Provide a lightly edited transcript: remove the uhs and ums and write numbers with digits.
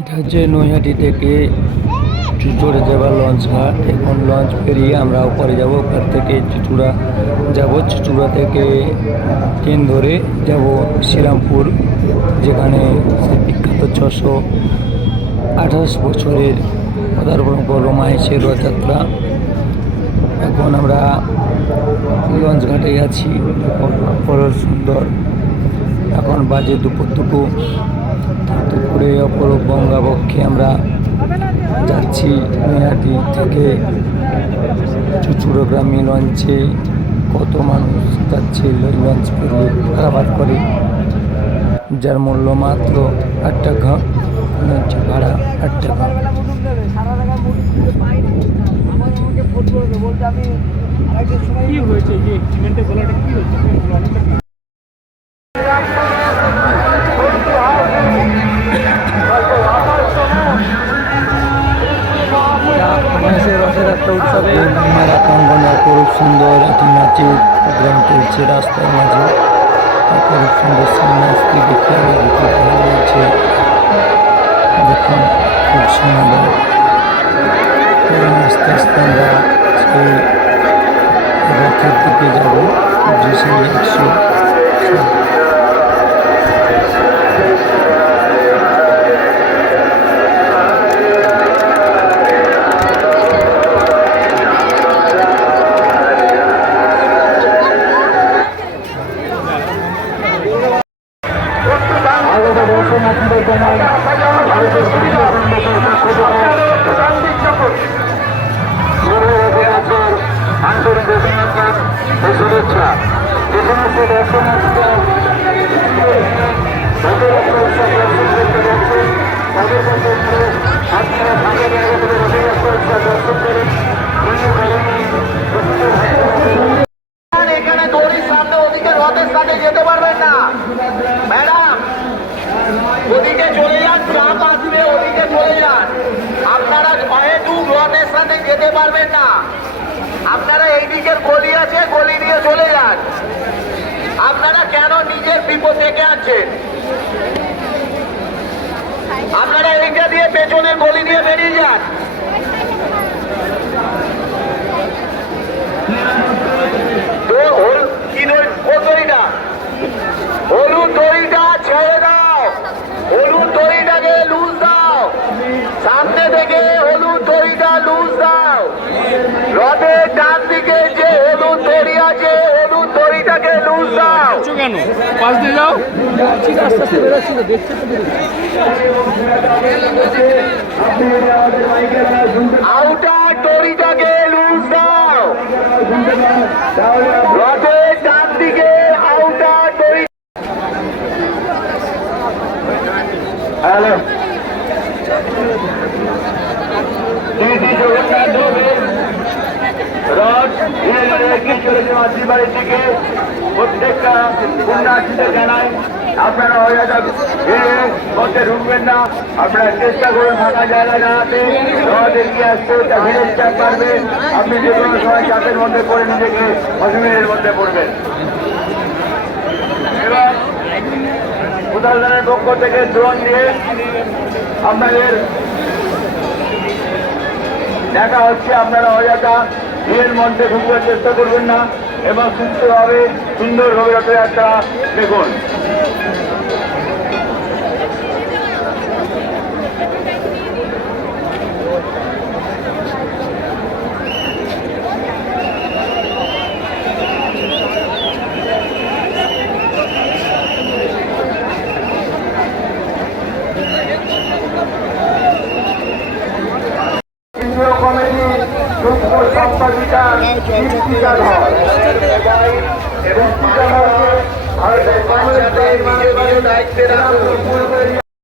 এটা হচ্ছে নৈহাটি থেকে চুচুড়া যাবার লঞ্চ ঘাট। এখন লঞ্চ পেরিয়ে আমরা ওপরে যাব, ওপর থেকে চুচুড়া যাব। চুচুড়া থেকে ট্রেন ধরে যাব শ্রীরামপুর, যেখানে সেই বিখ্যাত 628 বছরের পদার্পণ করল মাহেশের রথযাত্রা। এখন আমরা লঞ্চ ঘাটে আছি, অপরূপ সুন্দর। এখন বাজে দুপুর দুপুরে অপরূপ গঙ্গাবক্ষে আমরা যাচ্ছি নৈহাটি থেকে চুচুড়া গ্রামে লঞ্চে। কত মানুষ যাচ্ছে লঞ্চ পেরিয়ে পারাপার করে, যার মূল্য মাত্র 8 টাকা। লঞ্চ ভাড়া 8 টাকা। কি হয়েছে, যে এক্সিডেন্টের গলাটা কি হয়েছে? রথযাত্রা উৎসবে মেলা প্রাঙ্গনে অপরূপ সুন্দর একটি নাচের প্রোগ্রাম চলছে রাস্তার মাঝে। অপরূপ সুন্দর সেই নাচকে দেখে আমাদের খুব ভালো লাগছে। দেখুন খুব সুন্দর। আস্তে আস্তে আমরা সেই রথের দিকে যাবো, যে সেই 100। এখানে দড়ির সামনে ওদিকে রথের সাথে যেতে পারবেন না ম্যাডাম, ওদিকে চলে যান, ট্রাক আসবে, ওদিকে চলে যান। আপনারা অহেতুক রথের সাথে যেতে পারবেন না। আপনারা এই দিকের গলি আছে, গলি দিয়ে চলে যান। আপনারা কেন নিজের বিপদ ডেকে আনছেন? আপনারা এইটা দিয়ে পেছনের গলি দিয়ে বেরিয়ে যান। হলুদ দড়িটা ছেড়ে দাও, হলুদ দড়িটাকে লুজ দাও, সামনে থেকে হলুদ দড়িটা লুজ দাও। রথের ডান দিকে যে হলুদ দড়ি আছে, হলুদ দড়িটাকে লুজ দাও। কেন পাশ দিয়ে যাও, আউটার দড়িটাকে লুজ দাও। রথের ডান দিকে আউটার দড়ি। হ্যালো, রথ ধীরে ধীরে এগিয়ে চলেছে মাসির বাড়ির দিকে। প্রত্যেকটা পুণ্যার্থীদের জানাই, আপনারা হয়ে মধ্যে ঢুকবেন না। আপনারা চেষ্টা করুন ফাঁকা জায়গা দাঁড়াতে। রথ এগিয়ে আসতে ভিড়ের চাপ পারবে। আপনি যে কোনো সময় চাপের মধ্যে পড়ে নিজেকে অসুবিধের মধ্যে পড়বেন। এবং উদাহরণের পক্ষ থেকে ড্রোন দিয়ে আপনাদের দেখা হচ্ছে, আপনারা অযথা ভিড়ের মধ্যে ঢুকবার চেষ্টা করবেন না এবং সুস্থভাবে সুন্দরভাবে রথযাত্রা দেখুন। এবং